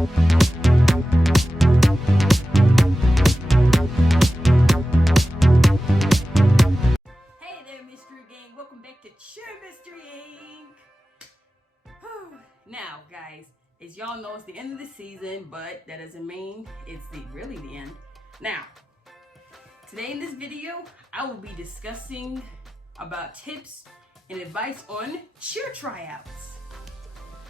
Now, guys, as y'all know, it's the end of the season, but that doesn't mean it's really the end. Now, today in this video, I will be discussing about tips and advice on cheer tryouts.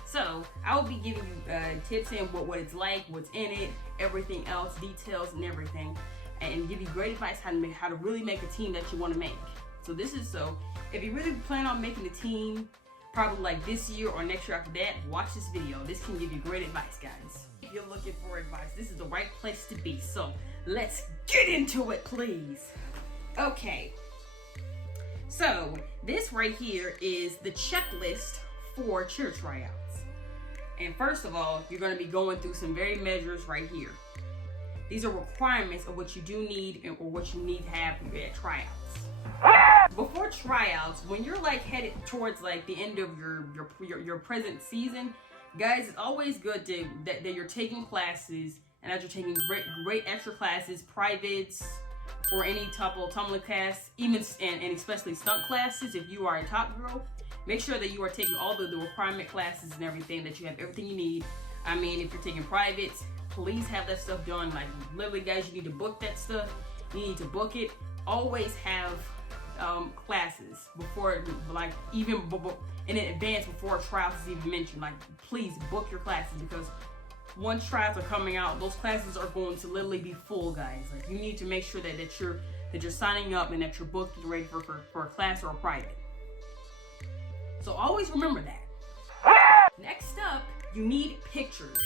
So, I will be giving you tips and what it's like, what's in it, everything else, details and everything, and give you great advice how to really make a team that you want to make. So this is if you really plan on making a team, probably like this year or next year after that, watch this video. This can give you great advice, guys. If you're looking for advice, this is the right place to be. So let's get into it, please. Okay. So this right here is the checklist for cheer tryouts. And first of all, you're going to be going through some very measures right here. These are requirements of what you do need or what you need to have at tryouts. Before tryouts, when you're like headed towards like the end of your present season, guys, it's always good that you're taking classes and that you're taking great extra classes, privates, or any type of tumbling class, even and especially stunt classes. If you are a top girl, make sure that you are taking all the requirement classes and everything, that you have everything you need. I mean, if you're taking privates, please have that stuff done. Like literally, guys, you need to book that stuff. You need to book it. Always have classes before, like even in advance before tryouts is even mentioned. Like, please book your classes, because once tryouts are coming out, those classes are going to literally be full, guys. Like, you need to make sure that you're signing up and that you're booked and ready for a class or a private. So always remember that. Next up, you need pictures.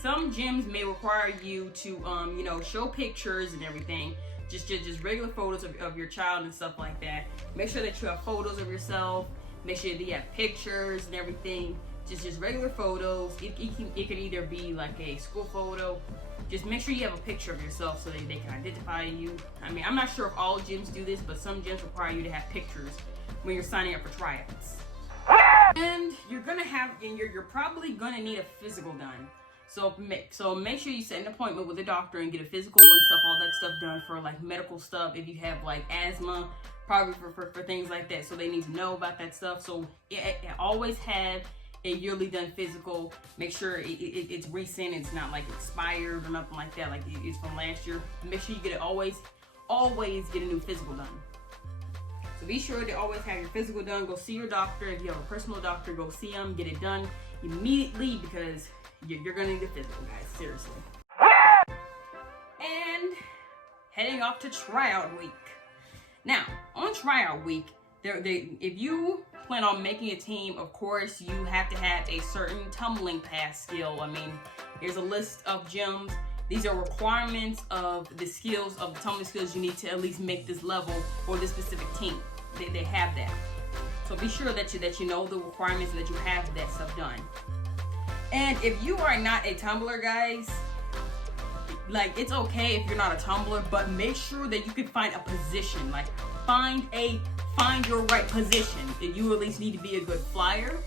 Some gyms may require you to show pictures and everything. Just regular photos of your child and stuff like that. Make sure that you have photos of yourself. Make sure that you have pictures and everything. Just regular photos. It could either be like a school photo. Just make sure you have a picture of yourself so that they can identify you. I mean, I'm not sure if all gyms do this, but some gyms require you to have pictures when you're signing up for tryouts. And you're probably gonna need a physical done. So make sure you set an appointment with a doctor and get a physical and stuff, all that stuff done for like medical stuff. If you have like asthma, probably for things like that. So they need to know about that stuff. So always have a yearly done physical. Make sure it's recent. It's not like expired or nothing like that. Like it's from last year. Make sure you get it always get a new physical done. So be sure to always have your physical done. Go see your doctor. If you have a personal doctor, go see him. Get it done immediately, because you're gonna need a physical, guys, seriously. And heading off to tryout week. Now, on tryout week, if you plan on making a team, of course, you have to have a certain tumbling pass skill. I mean, here's a list of gyms. These are requirements of the skills, of the tumbling skills you need to at least make this level for this specific team. They have that. So be sure that you know the requirements and that you have that stuff done. And if you are not a tumbler, guys, like, it's okay if you're not a tumbler, but make sure that you can find a position. Like, find your right position. You at least need to be a good flyer.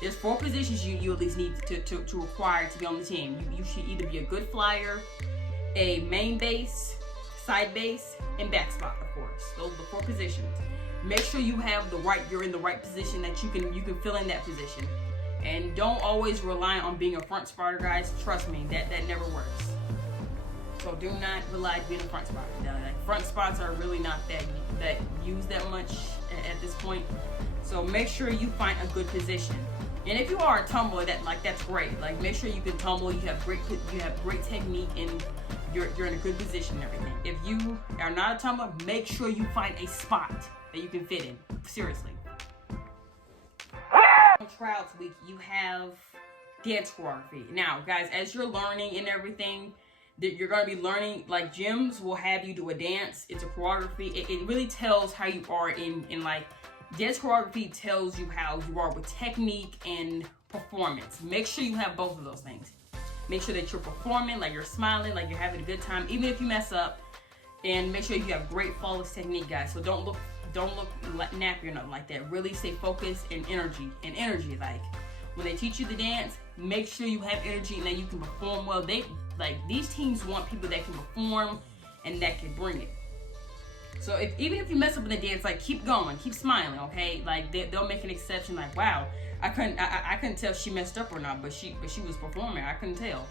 There's 4 positions you at least need to require to be on the team. You should either be a good flyer, a main base, side base, and back spot, of course. Those are the 4 positions. Make sure you're in the right position, that you can fill in that position. And don't always rely on being a front spotter, guys. Trust me, that never works. So do not rely on being a front spotter. Like, front spots are really not that used that much at this point. So make sure you find a good position. And if you are a tumbler, that's great. Like, make sure you can tumble. You have great technique, and you're in a good position and everything. If you are not a tumbler, make sure you find a spot that you can fit in. Seriously. Tryouts week, you have dance choreography. Now, guys, as you're learning and everything, that you're going to be learning, like, gyms will have you do a dance. It's a choreography. It really tells how you are in like, dance choreography tells you how you are with technique and performance. Make sure you have both of those things. Make sure that you're performing, like you're smiling, like you're having a good time, even if you mess up. And make sure you have great flawless technique, guys. So don't look nappy or nothing like that. Really stay focused and energy. Like, when they teach you the dance, make sure you have energy and that you can perform well. These teams want people that can perform and that can bring it. So even if you mess up in the dance, like, keep going, keep smiling, okay? Like, they'll make an exception. Like, wow, I couldn't tell if she messed up or not, but she was performing. I couldn't tell,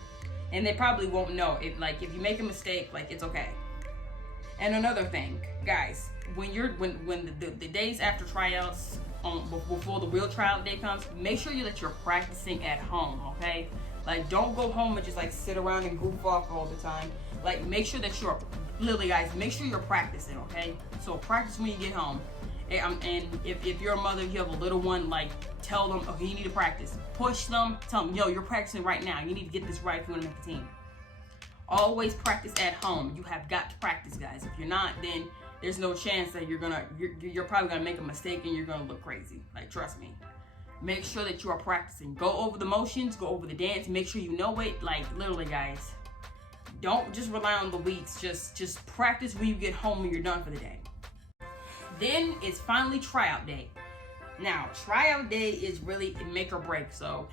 and they probably won't know. If you make a mistake, like, it's okay. And another thing, guys, when the days after tryouts, before the real tryout day comes, make sure that you're practicing at home, okay? Like, don't go home and just like sit around and goof off all the time. Like, make sure that you're, literally, guys, make sure you're practicing, okay? So practice when you get home. And if you're a mother, you have a little one, like, tell them, okay, you need to practice. Push them, tell them, yo, you're practicing right now. You need to get this right if you want to make the team. Always practice at home. You have got to practice, guys. If you're not, then there's no chance that you're probably gonna make a mistake and you're gonna look crazy. Like, trust me. Make sure that you are practicing. Go over the motions, go over the dance, make sure you know it. Like, literally, guys, don't just rely on the weeks. Just practice when you get home when you're done for the day. Then it's finally tryout day. Now, tryout day is really make or break. So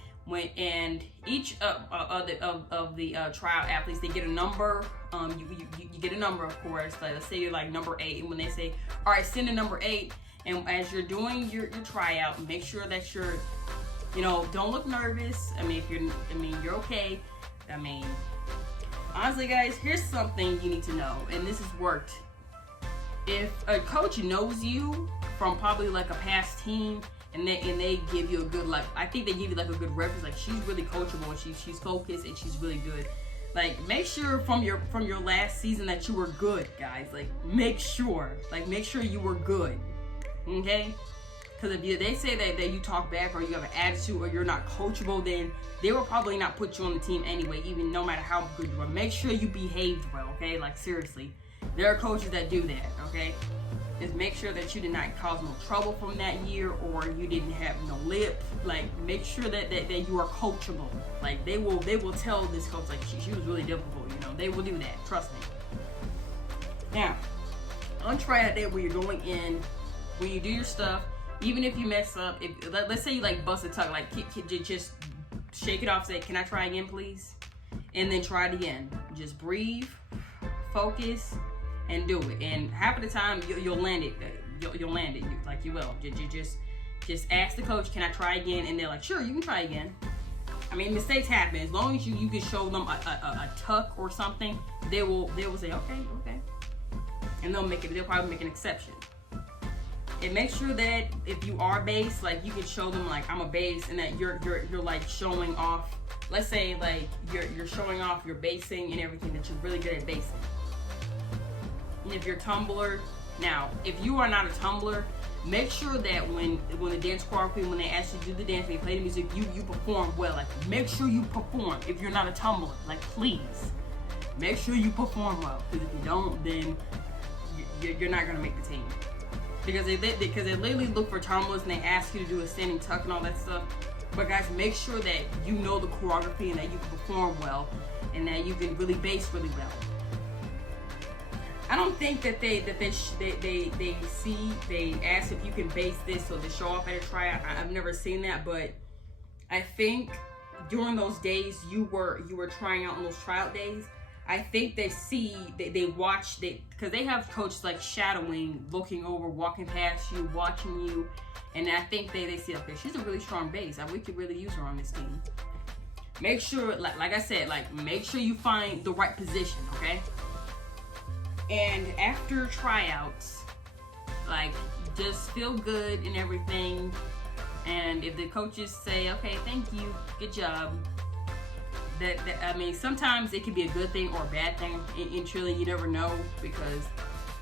each of the tryout athletes, they get a number. You get a number, of course. Like, let's say you're like number 8, and when they say, all right, send a number 8, and as you're doing your tryout, make sure that you're, don't look nervous. I mean, you're okay. I mean, honestly, guys, here's something you need to know, and this has worked. If a coach knows you from probably like a past team, and they give you a good, like, I think they give you like a good reference, like, she's really coachable and she's focused and she's really good. Like, make sure from your last season that you were good, guys. Like, make sure you were good, okay? Because if they say that you talk back or you have an attitude or you're not coachable, then they will probably not put you on the team anyway, even no matter how good you are. Make sure you behaved well, okay? Like, seriously. There are coaches that do that, okay? Just make sure that you did not cause no trouble from that year, or you didn't have no lip. Like, make sure that you are coachable. Like, they will tell this coach, like, she was really difficult, They will do that, trust me. Now, on tryout day, when you're going in, when you do your stuff, even if you mess up, let's say you like bust a tuck, like, just shake it off, say, can I try again, please? And then try it again. Just breathe, focus, and do it. And half of the time you'll land it. You'll land it. Like, you will. You just ask the coach, can I try again? And they're like, sure, you can try again. I mean, mistakes happen. As long as you can show them a tuck or something, they will say, okay, and they'll probably make an exception. And make sure that if you are bass, like, you can show them, like, I'm a bass, and that you're like showing off. Let's say, like, you're showing off your bassing and everything, that you're really good at bassing. And if you're a tumbler, now, if you are not a tumbler, make sure that when the dance choreography, when they ask you to do the dance, when they play the music, you perform well. Like, make sure you perform. If you're not a tumbler, like, please, make sure you perform well. Because if you don't, then you're not gonna make the team. Because they literally look for tumblers and they ask you to do a standing tuck and all that stuff. But guys, make sure that you know the choreography and that you can perform well and that you can really bass really well. I don't think that they ask if you can bass this or to show off at a tryout. I've never seen that, but I think during those days you were trying out on those tryout days, I think they watch, because they have coaches like shadowing, looking over, walking past you, watching you, and I think they see, okay, she's a really strong bass. We could really use her on this team. Make sure, like I said, like, make sure you find the right position, okay? And after tryouts, like, just feel good and everything. And if the coaches say, okay, thank you, good job. I mean, sometimes it can be a good thing or a bad thing in cheerleading. You never know, because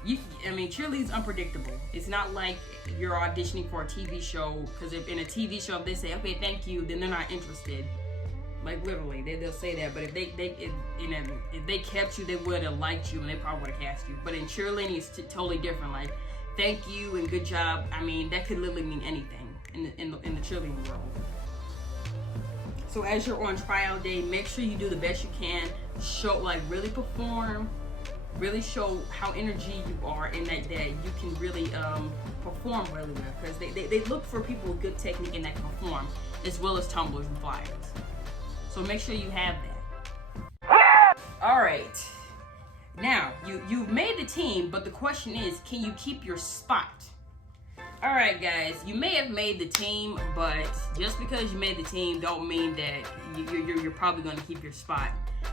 cheerleading is unpredictable. It's not like you're auditioning for a TV show, because if in a TV show if they say, okay, thank you, then they're not interested. Like, literally, they'll say that. But if they kept you, they would have liked you and they probably would have cast you. But in cheerleading, it's totally different. Like, thank you and good job. I mean, that could literally mean anything in the cheerleading world. So as you're on tryout day, make sure you do the best you can. Show, like, really perform. really show how energy you are in that day, you can really perform really well, because they look for people with good technique and that can perform, as well as tumblers and flyers. So make sure you have that. All right, now you've made the team, but the question is, can you keep your spot? All right, guys, you may have made the team, but just because you made the team don't mean that you're probably going to keep your spot.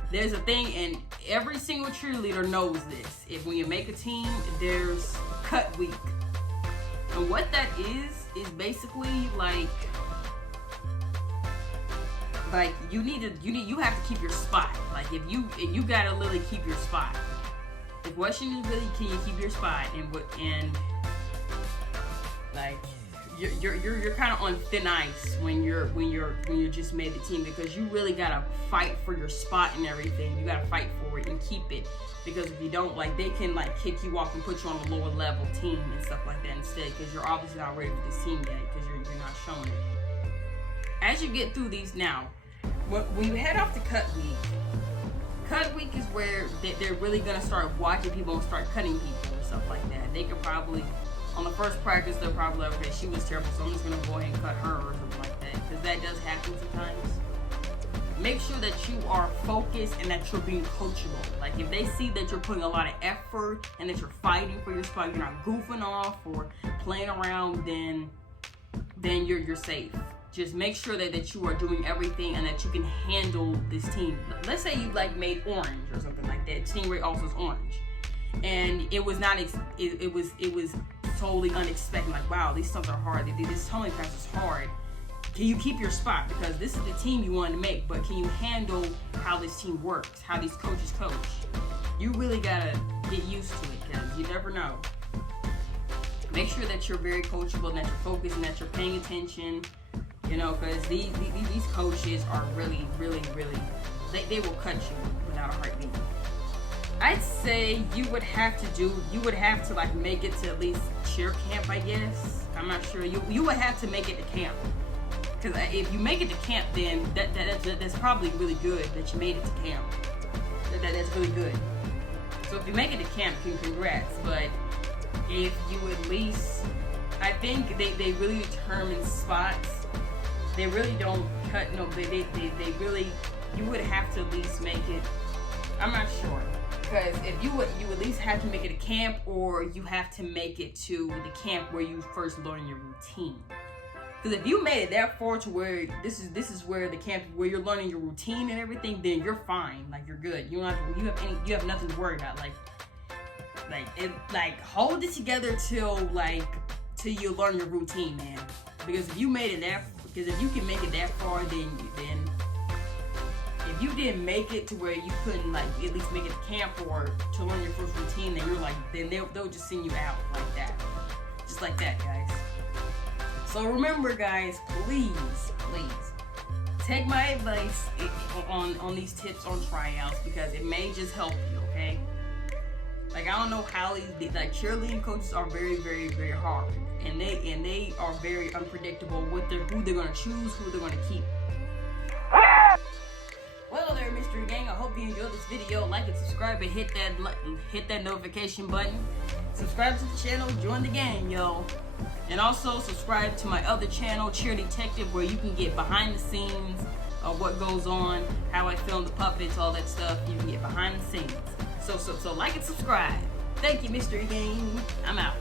There's a thing, and every single cheerleader knows this. If when you make a team, there's cut week, and what that is basically like you have to keep your spot. Like if you gotta literally keep your spot. The question is really, can you keep your spot? And like you're kind of on thin ice when you just made the team, because you really gotta fight for your spot and everything. You gotta fight for it and keep it, because if you don't, like, they can like kick you off and put you on a lower level team and stuff like that instead, because you're obviously not ready for this team yet, because you're not showing it. As you get through these now, when you head off to cut week is where they're really gonna start watching people and start cutting people and stuff like that. They could probably, on the first practice, they'll probably like, okay, she was terrible, so I'm just gonna go ahead and cut her or something like that, because that does happen sometimes. Make sure that you are focused and that you're being coachable. Like if they see that you're putting a lot of effort and that you're fighting for your spot, you're not goofing off or playing around, then you're safe. Just make sure that you are doing everything and that you can handle this team. Let's say you like made orange or something like that. Stingray also is orange, and it was not it was totally unexpected. Like, wow, these stunts are hard. This tumbling pass is hard. Can you keep your spot? Because this is the team you wanted to make, but can you handle how this team works, how these coaches coach? You really gotta get used to it, because you never know. Make sure that you're very coachable, and that you're focused, and that you're paying attention. You know, because these coaches are really, they will cut you without a heartbeat. I'd say you would have to like make it to at least cheer camp, I guess. I'm not sure. You would have to make it to camp. Because if you make it to camp, then that's probably really good that you made it to camp. That's really good. So if you make it to camp, congrats. But if you at least, I think they really determine spots. They really don't cut. No, they really. You would have to at least make it. I'm not sure, because if you at least have to make it a camp, or you have to make it to the camp where you first learn your routine. Because if you made it that far to where this is where the camp where you're learning your routine and everything, then you're fine. Like you're good. You don't have you have nothing to worry about. Like hold it together till you learn your routine, man. Because if you made it that. Because if you can make it that far, then if you didn't make it to where you couldn't like at least make it to camp or to learn your first routine, then you're like, then they'll just send you out like that, just like that, guys. So remember, guys, please take my advice on these tips on tryouts, because it may just help you. Okay. Like I don't know how these like cheerleading coaches are very hard, and they are very unpredictable with who they're gonna choose, who they're gonna keep. Well there, mystery gang, I hope you enjoyed this video. Like and subscribe, and hit that notification button. Subscribe to the channel, join the gang, yo. And also subscribe to my other channel, Cheer Detective, where you can get behind the scenes of what goes on, how I film the puppets, all that stuff. You can get behind the scenes. So like and subscribe. Thank you, mystery gang. I'm out.